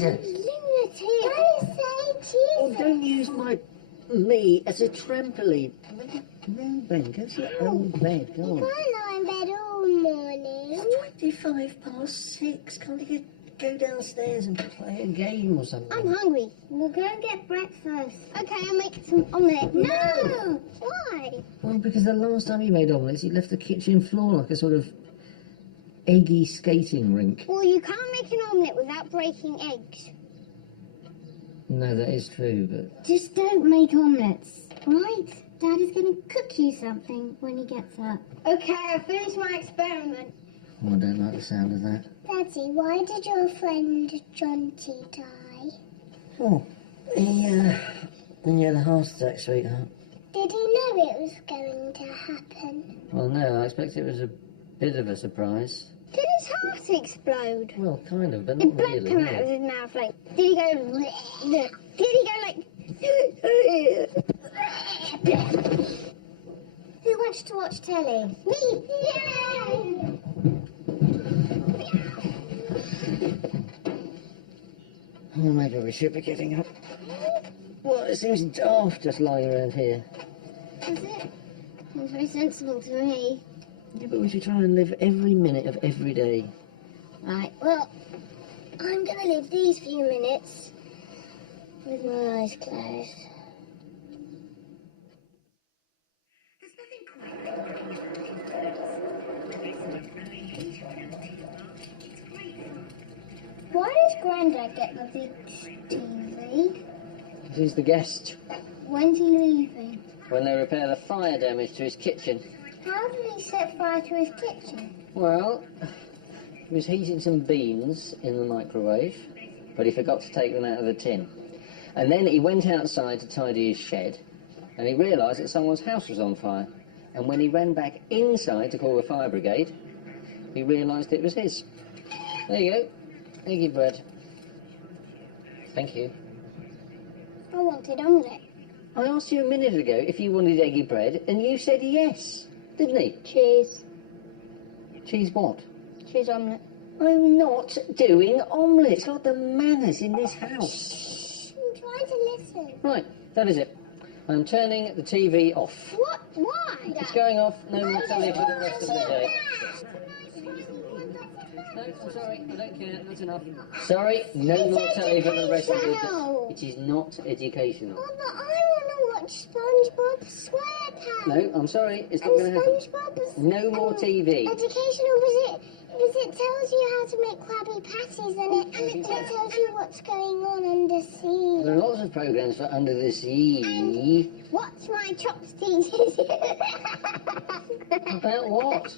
Jesus. Lunatic. Don't say Jesus. Oh, don't use me as a trampoline. No, Ben, go to your own bed. Go on. You can't lie in bed all morning. It's 6:25. Can't you go downstairs and play a game or something? I'm hungry. We'll go and get breakfast. Okay, I'll make some omelette. No! Why? Well, because the last time you made omelettes, you left the kitchen floor like a sort of eggy skating rink. Well, you can't make an omelette without breaking eggs. No, that is true, but... Just don't make omelettes, right? Dad is going to cook you something when he gets up. Okay, I've finished my experiment. Oh, I don't like the sound of that. Daddy, why did your friend Jonty die? Oh, he had a heart attack, sweetheart. Did he know it was going to happen? Well, no, I expect it was a bit of a surprise. Did his heart explode? Well, kind of, but Did not blood really. come out of his mouth? Like, did he go... Did he go like... Who wants to watch telly? Me! Yay! Oh, maybe we should be getting up. Well, it seems daft just lying around here. Is it? It's very sensible to me. Yeah, but we should try and live every minute of every day. Right, well, I'm going to live these few minutes with my eyes closed. Why does Grandad get the big TV? He's the guest. When's he leaving? When they repair the fire damage to his kitchen. How did he set fire to his kitchen? Well, he was heating some beans in the microwave, but he forgot to take them out of the tin. And then he went outside to tidy his shed, and he realised that someone's house was on fire. And when he ran back inside to call the fire brigade, he realised it was his. There you go. Eggy bread. Thank you. I wanted omelette. I asked you a minute ago if you wanted eggy bread, and you said yes, didn't he? Cheese. Cheese what? Cheese omelette. I'm not doing omelettes. Got the manners in this house. Shh, I'm trying to listen. Right, that is it. I'm turning the TV off. What? Why? It's going off. No more telly for the rest of the day. No, I'm sorry. I don't care. That's enough. Sorry, no more telly for the rest of the day. It is not educational. Oh, but I want to watch SpongeBob SquarePants. No, I'm sorry. It's not going to happen. SpongeBob is No more TV. educational because it tells you how to make Krabby Patties and it tells you what's going on under sea. There are lots of programmes for under the sea. Watch my chopsticks. About what?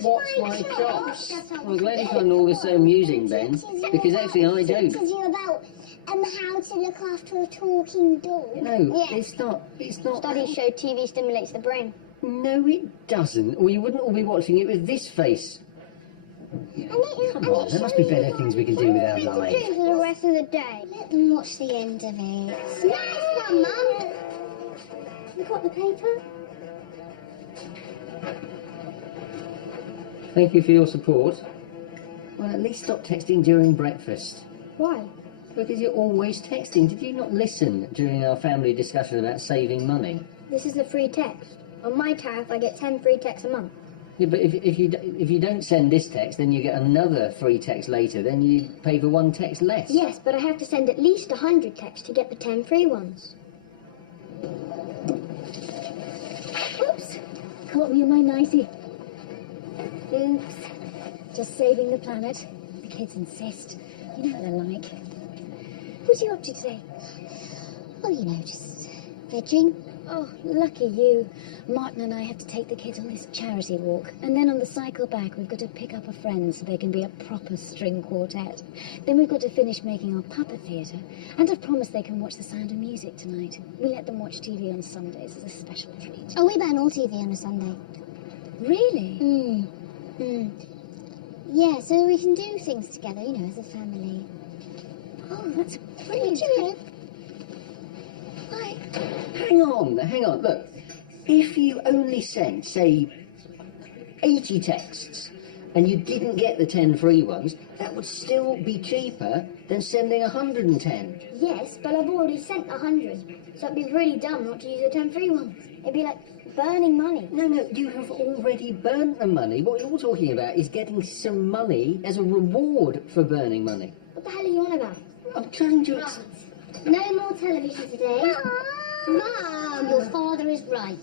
What's my chops? Well, I'm glad you find all this so amusing, Ben, because actually I don't. Teaches you about how to look after a talking dog. No, it's not. Studies show TV stimulates the brain. No, it doesn't. Or you wouldn't all be watching it with this face. Come on, there must be better things we can do with our lives. For the rest of the day. Let them watch the end of it. Nice one, Mum. You got the paper? Thank you for your support. Well, at least stop texting during breakfast. Why? Because you're always texting. Did you not listen during our family discussion about saving money? This is a free text. On my tariff, I get 10 free texts a month. Yeah, but if you don't send this text, then you get another free text later. Then you pay for one text less. Yes, but I have to send at least 100 texts to get the 10 free ones. Oops! Caught me in my nicey. Oops. Just saving the planet. The kids insist. You know what they're like. What are you up to today? Oh, you know, just vegging. Oh, lucky you. Martin and I have to take the kids on this charity walk. And then on the cycle back, we've got to pick up a friend so they can be a proper string quartet. Then we've got to finish making our puppet theatre. And I've promised they can watch The Sound of Music tonight. We let them watch TV on Sundays as a special treat. Oh, we ban all TV on a Sunday. Really? Yeah, so we can do things together, you know, as a family. Oh, that's brilliant. Bye. Hang on. Look, if you only sent, say, 80 texts and you didn't get the 10 free ones, that would still be cheaper than sending 110. Yes, but I've already sent 100, so it'd be really dumb not to use the 10 free ones. It'd be like burning money. No, you have already burnt the money. What you're talking about is getting some money as a reward for burning money. What the hell are you on about? I'm trying to... No more television today. Mom! Your father is right.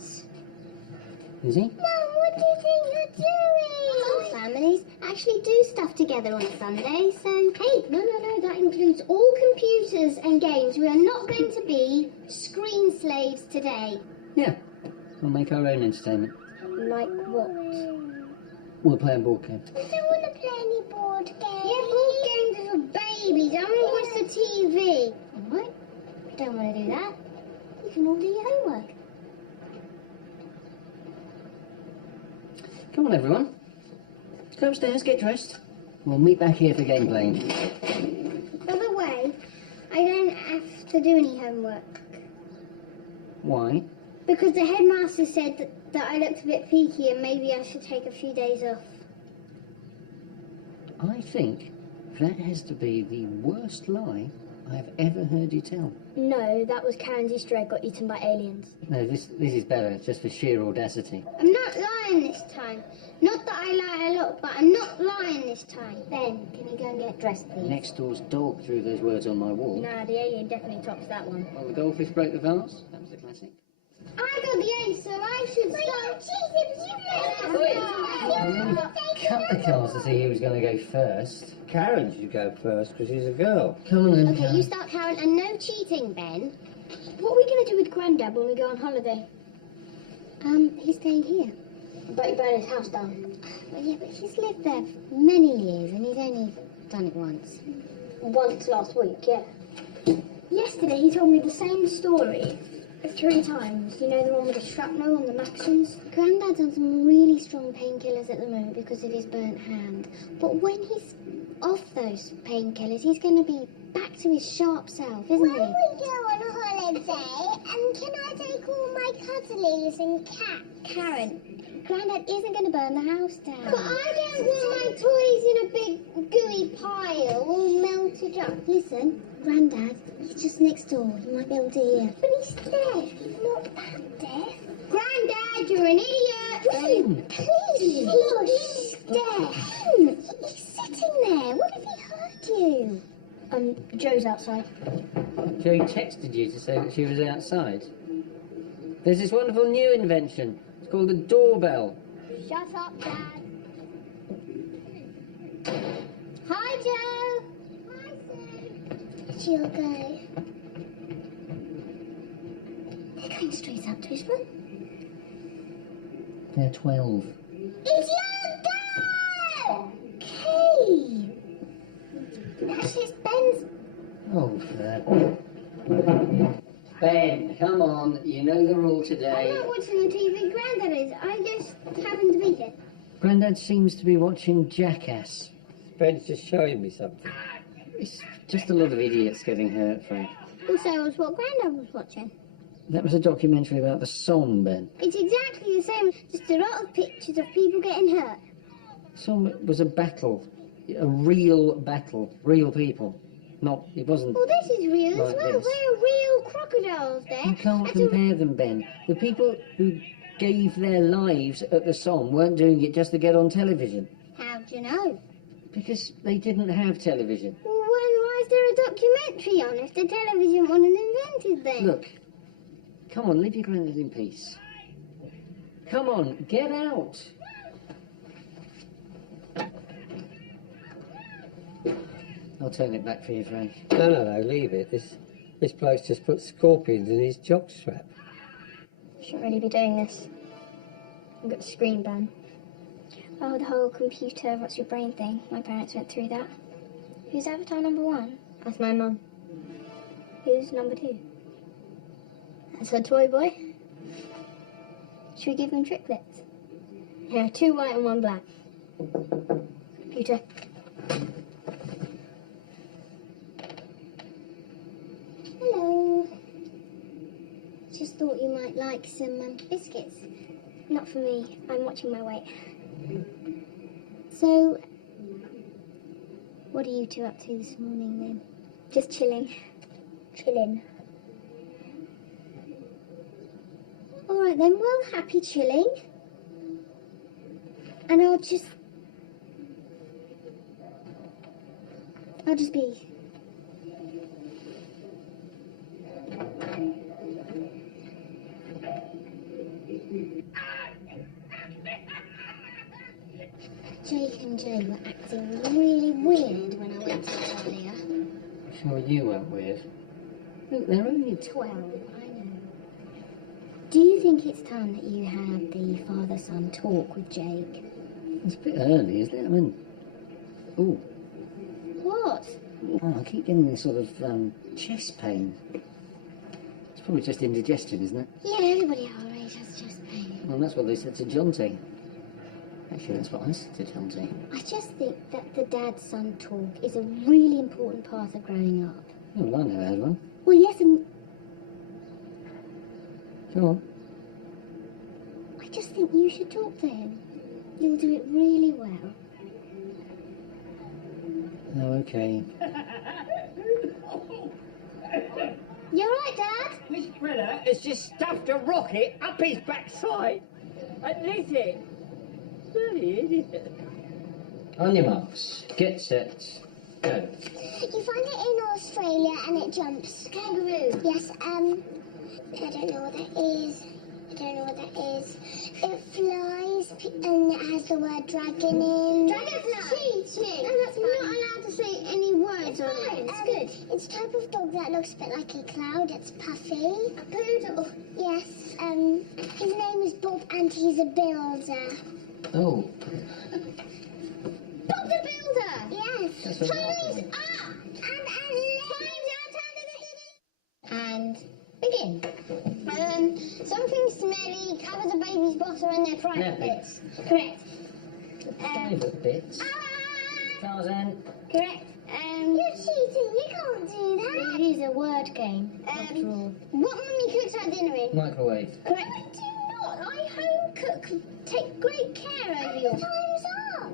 Is he? Mum, what do you think you're doing? Some families actually do stuff together on a Sunday, so... Hey, no, that includes all computers and games. We are not going to be screen slaves today. Yeah. We'll make our own entertainment. Like what? We'll play a board game. I don't want to play any board games. Yeah, board games are for babies. I want to watch the TV. Alright. I don't want to do that. You can all do your homework. Come on, everyone. Go upstairs, get dressed. We'll meet back here for game playing. By the way, I don't have to do any homework. Why? Because the headmaster said that I looked a bit peaky and maybe I should take a few days off. I think that has to be the worst lie I've ever heard you tell. No, that was Karen's Easter egg got eaten by aliens. No, this is better, just for sheer audacity. I'm not lying this time. Not that I lie a lot, but I'm not lying this time. Ben, can you go and get dressed, please? Next door's dog drew those words on my wall. Nah, the alien definitely tops that one. Well, the goldfish broke the vase. That was a classic. I got the A, so I should start. Cut the cards to see who was going to go first. Karen should go first because she's a girl. Come on then. Okay, you start, Karen, and no cheating, Ben. What are we going to do with Grandad when we go on holiday? He's staying here. But you burn his house down. Well, yeah, but he's lived there for many years and he's only done it once. Once last week, yeah. Yesterday he told me the same story 3 times. You know, the one with the shrapnel and the Maxims? Grandad's on some really strong painkillers at the moment because of his burnt hand. But when he's off those painkillers, he's going to be back to his sharp self, isn't he? When we go on holiday, and can I take all my cuddlies and cats? Karen, Grandad isn't going to burn the house down. But I don't want my toys in a big gooey pile all melted up. Listen, Grandad, he's just next door. He might be able to hear. But he's deaf. He's not that deaf. Granddad, you're an idiot! Ben! Please, he's deaf. He's sitting there. What if he heard you? Joe's outside. Joe texted you to say that she was outside. There's this wonderful new invention. It's called a doorbell. Shut up, Dad. Hi, Joe. Hi, Sue. She'll go. They're going straight up to his room. They're 12. It's your girl! Hey! That's his Ben's. Oh, Ben, come on. You know the rule I'm today. not watching the TV, Grandad is. I just happen to be here. Grandad seems to be watching Jackass. Ben's just showing me something. It's just a lot of idiots getting hurt, Frank. Also, it was what Grandad was watching. That was a documentary about the Somme, Ben. It's exactly the same, just a lot of pictures of people getting hurt. Somme was a battle. A real battle. Real people. Not, it wasn't... Well, this is real as Like well. this. There are real crocodiles there. You can't That's a- compare them, Ben. The people who gave their lives at the Somme weren't doing it just to get on television. How do you know? Because they didn't have television. Well, why is there a documentary on if the television wasn't invented then? Look, come on, leave your granddad in peace. Come on, get out. I'll turn it back for you, Frank. No, leave it. This bloke's just put scorpions in his jockstrap. Shouldn't really be doing this. I've got the screen ban. Oh, the whole computer, what's your brain thing. My parents went through that. Who's avatar number 1? That's my mum. Who's number 2? That's her toy boy. Should we give them triplets? Yeah, 2 white and 1 black. Computer. Hello. Just thought you might like some biscuits. Not for me. I'm watching my weight. So, what are you two up to this morning then? Just chilling. Chilling. All right then, well, happy chilling. And I'll just be. Jake and Joe were acting really weird when I went out earlier. Sure you weren't weird. Look, they're only 12, I know. Do you think it's time that you had the father-son talk with Jake? It's a bit early, isn't it? I mean, ooh. What? Oh, I keep getting this sort of chest pain. It's probably just indigestion, isn't it? Yeah, everybody our age has chest pain. Well, that's what they said to Jonty. Actually, that's what I said to Jonty. I just think that the dad-son talk is a really important part of growing up. Oh, well, I never had one. Well, yes, and Go on. I just think you should talk to him. You'll do it really well. Oh, okay. You alright, Dad? Miss Triller has just stuffed a rocket up his backside and lit it. Bloody idiot. On your marks. Get set. Go. You find it in Australia and it jumps. Kangaroo. Yes, I don't know what that is. I don't know what that is. It flies and it has the word dragon in. Dragonfly. Cheating. No, that's You're fine. not allowed to say any words on fine, it. it's good. It's a type of dog that looks a bit like a cloud. It's puffy. A poodle. Yes, his name is Bob and he's a builder. Oh. Bob the Builder. Yes. That's a Time's lot. up. And begin. Something smelly covers a baby's bottom and their private Nappy. bits. Correct. Favourite bits. Tarzan. Correct. You're cheating. You can't do that. It is a word game, after all. What mummy cooks our dinner in? Microwave. Correct. I do not. I home cook. Take great care over your. Time's up.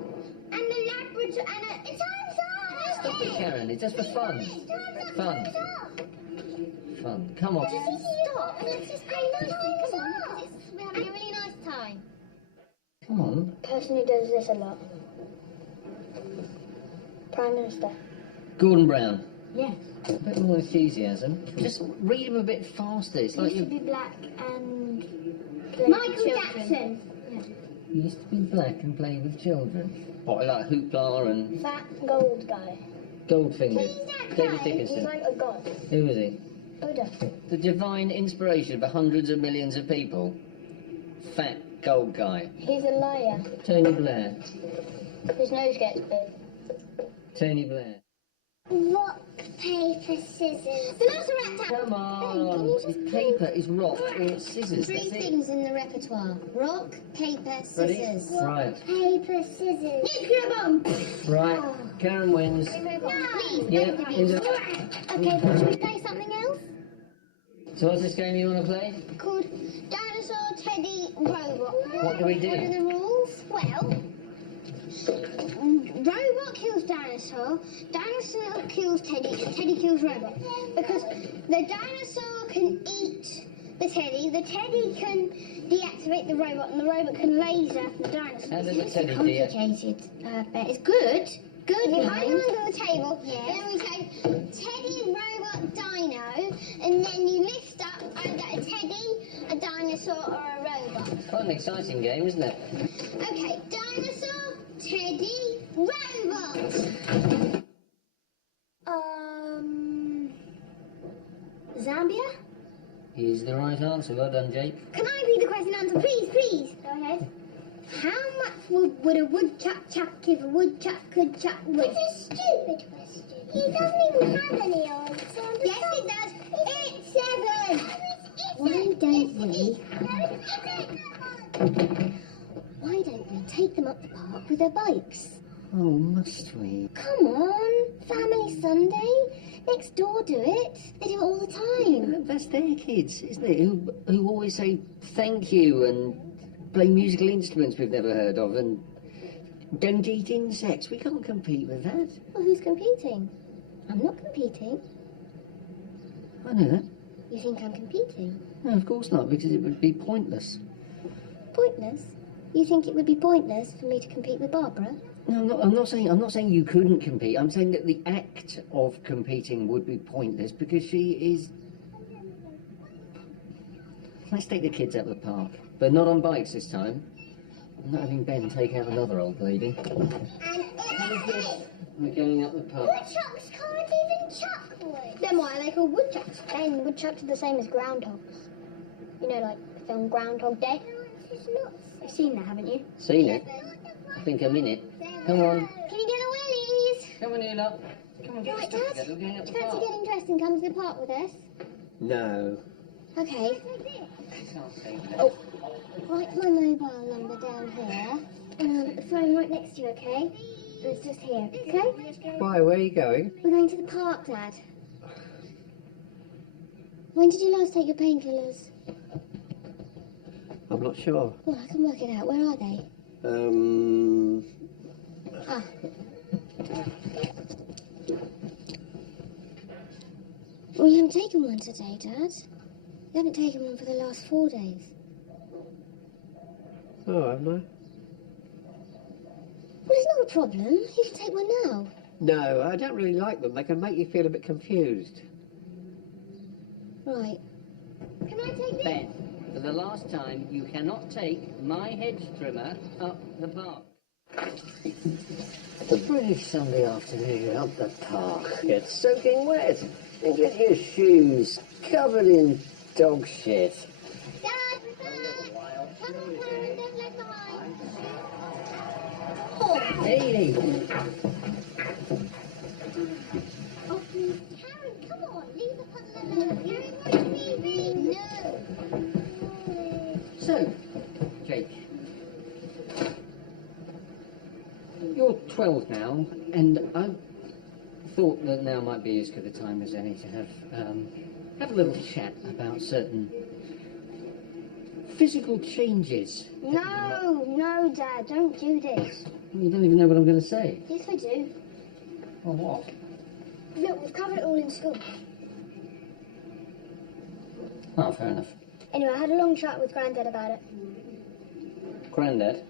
And the laboratory. And time's up. Stop it, Karen. It's just for fun. Time's up. Fun. Time's up. Fun. Come on. Stop. Let's just play nicely. Come on. We're having a really nice time. Come on. Person who does this a lot. Prime Minister. Gordon Brown. Yes. A bit more enthusiasm. Just read them a bit faster. It's like Used to you be black and play with Michael children. Jackson. used to be black and play with children. What, like Hoopla and Fat gold guy. Goldfinger. Who's that David guy? He's Dickinson. like a god. Who was he? Buddha. The divine inspiration for hundreds of millions of people. Fat gold guy. He's a liar. Tony Blair. His nose gets big. Tony Blair. Rock, paper, scissors. Velociraptor. Come on. It's paper, it's rock, or it's scissors. Three That's it. things in the repertoire. Rock, paper, Ready? scissors. Right. Paper, scissors. Nuclear bomb. Right. Karen wins. Please, Yeah. both of you. Okay, should we play something else? So what's this game you want to play? Called Dinosaur, Teddy, Robot. What do we do? What are the rules? Well, Robot kills Dinosaur, Dinosaur kills Teddy, Teddy kills Robot. Because the dinosaur can eat the Teddy can deactivate the robot, and the robot can laser the dinosaur. How does the Teddy do? Complicated. It's good. Good. You hide them mind. under the table, then we say Teddy, Robot, Dino, and then you lift up either a Teddy, a dinosaur, or a robot. Quite an exciting game, isn't it? Okay, dinosaur, Teddy, robot. Zambia? Is the right answer. Well done, Jake. Can I read the question and answer, please, please? Go ahead. How much would a woodchuck chuck if a woodchuck could chuck wood? It's a stupid question. He doesn't even have any answer. Yes, it does. It's 7. Why don't we take them up the park with their bikes? Oh, must we? Come on, Family Sunday. Next door do it. They do it all the time. That's their kids, isn't it? Who always say thank you and play musical instruments we've never heard of. And Don't eat insects. We can't compete with that. Well, who's competing? I'm not competing. I know that. You think I'm competing? No, of course not, because it would be pointless. Pointless? You think it would be pointless for me to compete with Barbara? No, I'm not saying you couldn't compete. I'm saying that the act of competing would be pointless because she is. Let's take the kids out of the park, but not on bikes this time. I'm not having Ben take out another old lady. We're going up the park. Woodchucks can't even chuck wood. Then why are they called woodchucks? And woodchucks are the same as groundhogs. You know, like the film Groundhog Day? You've seen that, haven't you? Seen it? I think I'm in it. Come on. Can you get the wellies? Come on, Ula. Come on, get Right, your stuff Dad. together. We're going up Do the you fancy park. getting dressed and come to the park with us? No. Okay. I can't say that. Oh, write my mobile number down here. And I'll put the phone right next to you, okay? And it's just here, okay? Why, where are you going? We're going to the park, Dad. When did you last take your painkillers? I'm not sure. Well, I can work it out. Where are they? Ah. Well, you haven't taken one today, Dad. You haven't taken one for the last 4 days. Oh, haven't I? Well, it's not a problem. You can take one now. No, I don't really like them. They can make you feel a bit confused. Right. Can I take this? Ben, for the last time, you cannot take my hedge trimmer up the park. The British Sunday afternoon up the park. Get soaking wet and get your shoes covered in dog shit. Dad, Dad! Come on, Karen, don't let behind. Oh, Hey! oh, Karen, come on, leave the puddle alone. You're in my TV. No. So, Jake, you're 12 now, and I thought that now might be as good a time as any to have a little chat about certain physical changes. No, Dad, don't do this. You don't even know what I'm going to say. Yes, I do. Or what? Look, we've covered it all in school. Oh, fair enough. Anyway, I had a long chat with Grandad about it. Grandad?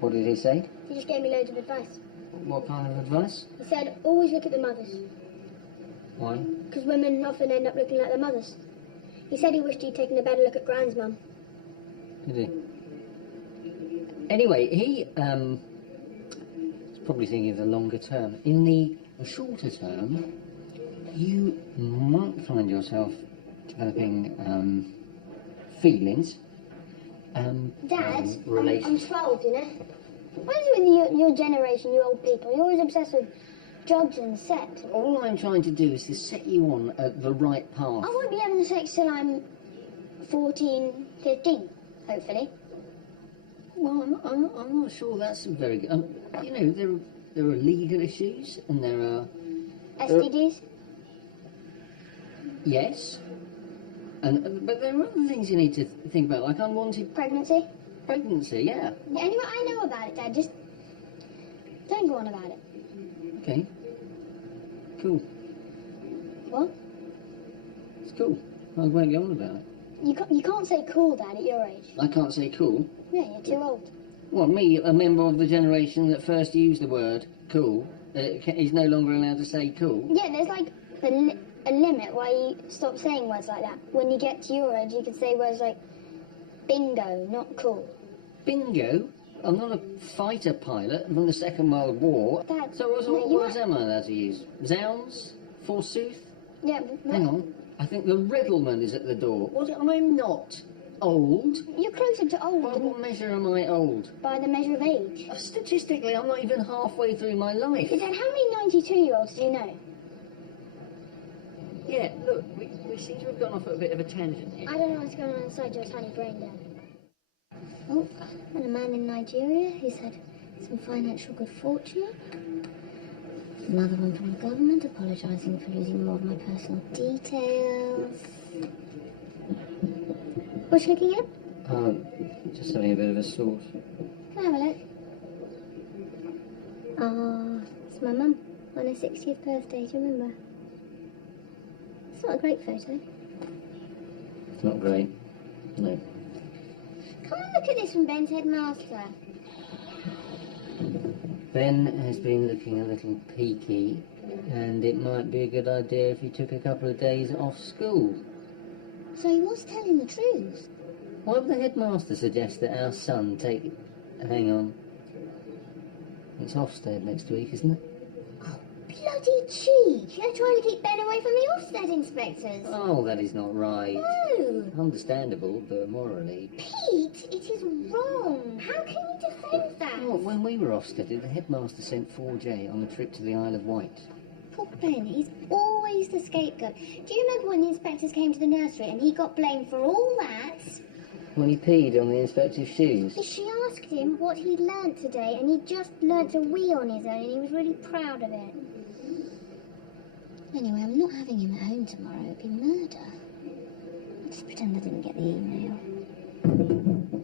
What did he say? He just gave me loads of advice. What kind of advice? He said, always look at the mothers, Why? because women often end up looking like their mothers. He said he wished he'd taken a better look at Grand's mum. Did he? Anyway, he was probably thinking of the longer term. In the shorter term, you might find yourself developing feelings. Dad, I'm relations. 12, you know? What is it with your generation, you old people? You're always obsessed with drugs and sex. All I'm trying to do is to set you on the right path. I won't be having sex till I'm 14, 15, hopefully. Well, I'm not sure that's very good. You know, there are legal issues, and there are... STDs? Yes. But there are other things you need to think about, like unwanted Pregnancy? pregnancy, yeah. Anyway, I know about it, Dad. Just don't go on about it. Okay. Cool. What? It's cool. I won't go on about it. You can't say cool, Dad, at your age. I can't say cool. Yeah, you're too old. Well, me, a member of the generation that first used the word cool, is no longer allowed to say cool. Yeah, there's like a limit why you stop saying words like that. When you get to your age, you could say words like bingo, not cool. Bingo? I'm not a fighter pilot from the Second World War. Dad, So what no, you words might- am I allowed to use? Zounds? Forsooth? Yeah, Hang on. I think the riddleman is at the door. What? I'm not old. you're closer to old By than what measure am I old? by the measure of age. Statistically, I'm not even halfway through my life. Dad, how many 92-year-olds do you know? Yeah, look, we seem to have gone off at a bit of a tangent here. I don't know what's going on inside your tiny brain, Dad. Oh, and a man in Nigeria who's had some financial good fortune. Another one from the government apologising for losing more of my personal details. What you looking at? Just having a bit of a sort. Can I have a look? Ah, it's my mum on her 60th birthday, do you remember? It's not a great photo. It's not great. No. Come and look at this from Ben's headmaster. Ben has been looking a little peaky, and it might be a good idea if he took a couple of days off school. So he was telling the truth. Why would the headmaster suggest that our son take... Hang on. It's Ofsted next week, isn't it? Bloody cheek! They're trying to keep Ben away from the Ofsted inspectors. Oh, that is not right. No! Understandable, but morally... Pete, it is wrong. How can you defend that? Well, when we were Ofsted, the headmaster sent 4J on a trip to the Isle of Wight. Poor Ben, he's always the scapegoat. Do you remember when the inspectors came to the nursery and he got blamed for all that? When he peed on the inspector's shoes. She asked him what he'd learnt today, and he'd just learnt to wee on his own, and he was really proud of it. Anyway, I'm not having him at home tomorrow. It'd be murder. I'll just pretend I didn't get the email.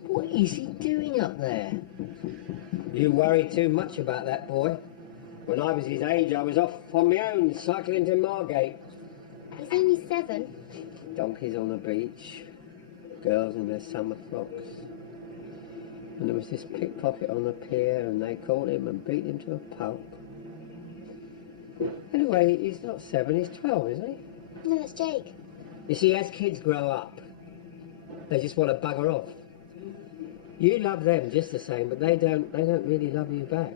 What is he doing up there? You worry too much about that boy. When I was his age, I was off on my own, cycling to Margate. He's only 7. Donkeys on the beach, girls in their summer frocks. And there was this pickpocket on the pier, and they caught him and beat him to a pulp. Anyway, he's not 7, he's 12, isn't he? No, it's Jake. You see, as kids grow up, they just want to bugger off. You love them just the same, but they don't really love you back.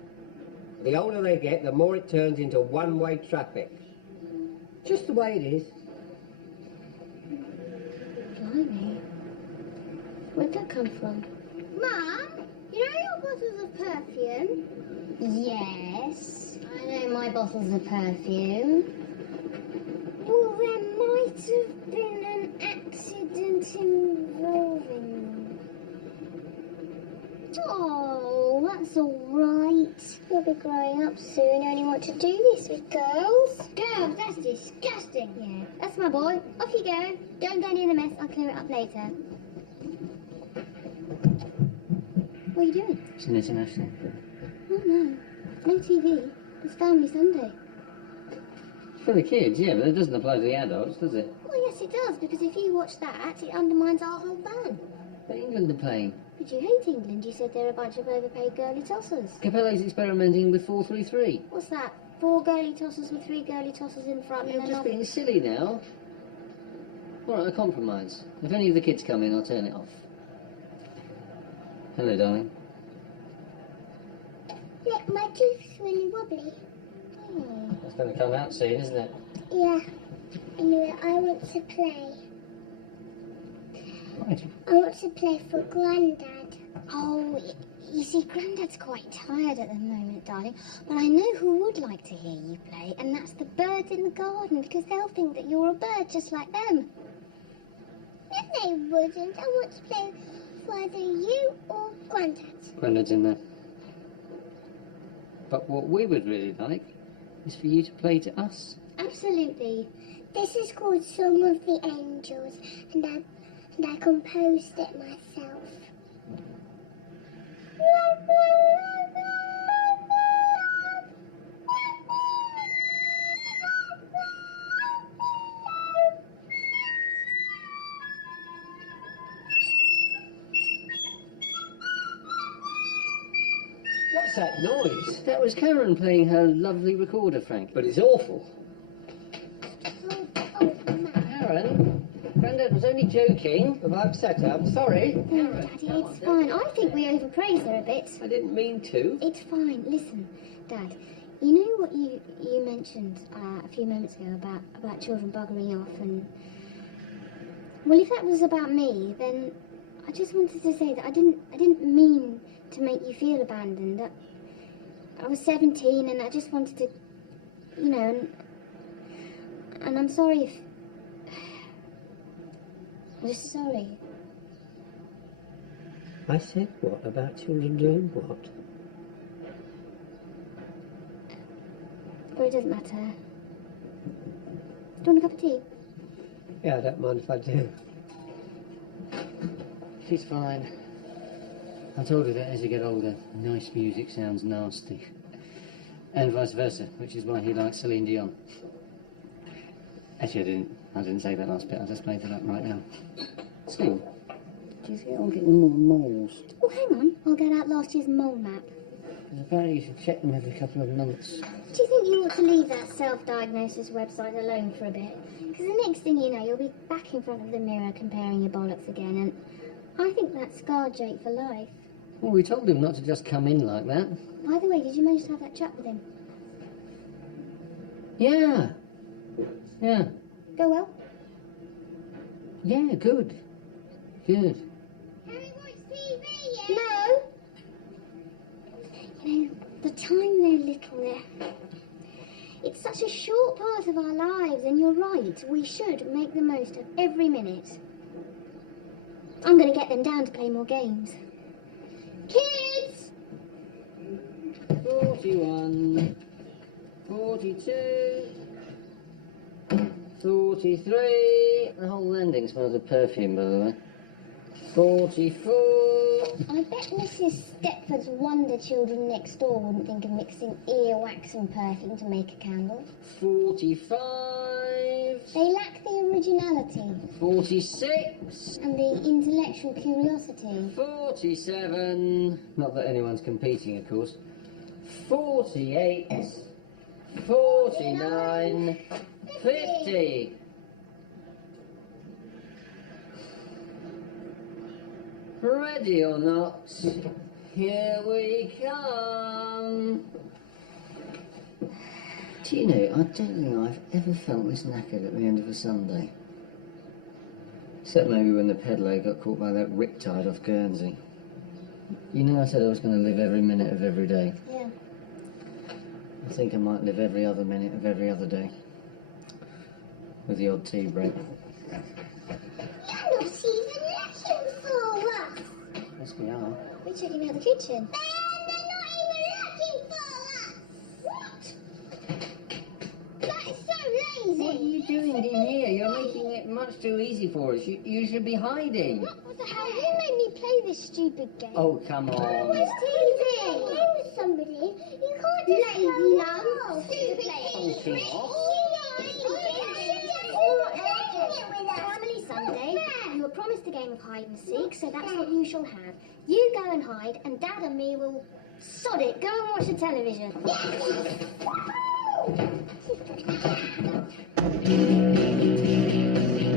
The older they get, the more it turns into one-way traffic. Just the way it is. Blimey. Where'd that come from? Mum, you know your bottles of perfume? Yes, I know my bottles of perfume. Well, there might have been an accident involving them. Oh, that's all right. You'll be growing up soon. You only want to do this with girls. Girls, that's disgusting. Yeah, that's my boy. Off you go. Don't go near the mess. I'll clear it up later. What are you doing? It's an international. Oh no, no TV. It's Family Sunday. For the kids, yeah, but it doesn't apply to the adults, does it? Well, yes, it does, because if you watch that, it undermines our whole ban. But England are playing. But you hate England. You said they're a bunch of overpaid girly tossers. Capello's experimenting with 4-3-3. What's that? 4 girly tossers with 3 girly tossers in front You're and just another. being silly now. All right, a compromise. If any of the kids come in, I'll turn it off. Hello, darling. Look, my tooth's really wobbly. That's going to come out soon, isn't it? Yeah. Anyway, I want to play. Right. I want to play for Grandad. Oh, you see, Grandad's quite tired at the moment, darling. But I know who would like to hear you play, and that's the birds in the garden, because they'll think that you're a bird just like them. No, they wouldn't. I want to play for either you or Grandad. Grandad's in there. But what we would really like is for you to play to us. Absolutely. This is called Song of the Angels, and I composed it myself. What's that noise? That was Karen playing her lovely recorder, Frank. But it's awful. Karen, Grandad was only joking. Have I upset her? I'm sorry. No, Daddy, it's fine. I think we overpraised her a bit. I didn't mean to. It's fine. Listen, Dad, you know what you mentioned a few moments ago about children buggering off and... Well, if that was about me, then I just wanted to say that I didn't mean to make you feel abandoned. I was 17 and I just wanted to, you know, and I'm sorry if... I'm just sorry. I said what about children doing what? But it doesn't matter. Do you want a cup of tea? Yeah, I don't mind if I do. She's fine. I told her that as you get older, nice music sounds nasty. And vice versa, which is why he likes Celine Dion. Actually, I didn't say that last bit. I'll just play that right now. So, do you think I'm getting more moles? Oh, hang on. I'll get out last year's mole map. Because apparently you should check them every couple of months. Do you think you ought to leave that self-diagnosis website alone for a bit? Because the next thing you know, you'll be back in front of the mirror comparing your bollocks again, and I think that scarred Jake for life. Well, we told him not to just come in like that. By the way, did you manage to have that chat with him? Yeah. Yeah. Go well? Yeah, good. Good. Harry watch TV, yeah? No! You know, the time they're little, it's such a short part of our lives, and you're right, we should make the most of every minute. I'm going to get them down to play more games. Kids! 41, 42, 43. The whole landing smells of perfume, by the way. 44. I bet Mrs. Stepford's wonder children next door wouldn't think of mixing earwax and perfume to make a candle. 45. They lack the originality 46. and the intellectual curiosity. 47. Not that anyone's competing, of course. 48. 49. 50. Ready or not, here we come. Do you know, I don't think I've ever felt this knackered at the end of a Sunday. Except maybe when the peddler got caught by that riptide off Guernsey. You know I said I was going to live every minute of every day. Yeah. I think I might live every other minute of every other day. With the odd tea break. You're not even looking for us. Yes, we are. We're checking out the kitchen. They're not even looking for us! What? That is so lazy! What are you doing in here? You're making it much too easy for us. You should be hiding. What the hell? You made me play this stupid game. Oh, come on. Watch TV! Play with somebody. You can't just lazy lump. Stupid Funky off. Family Sunday, you were promised a game of hide and seek, so that's what you shall have. You go and hide, and Dad and me will sod it. Go and watch the television. Yes!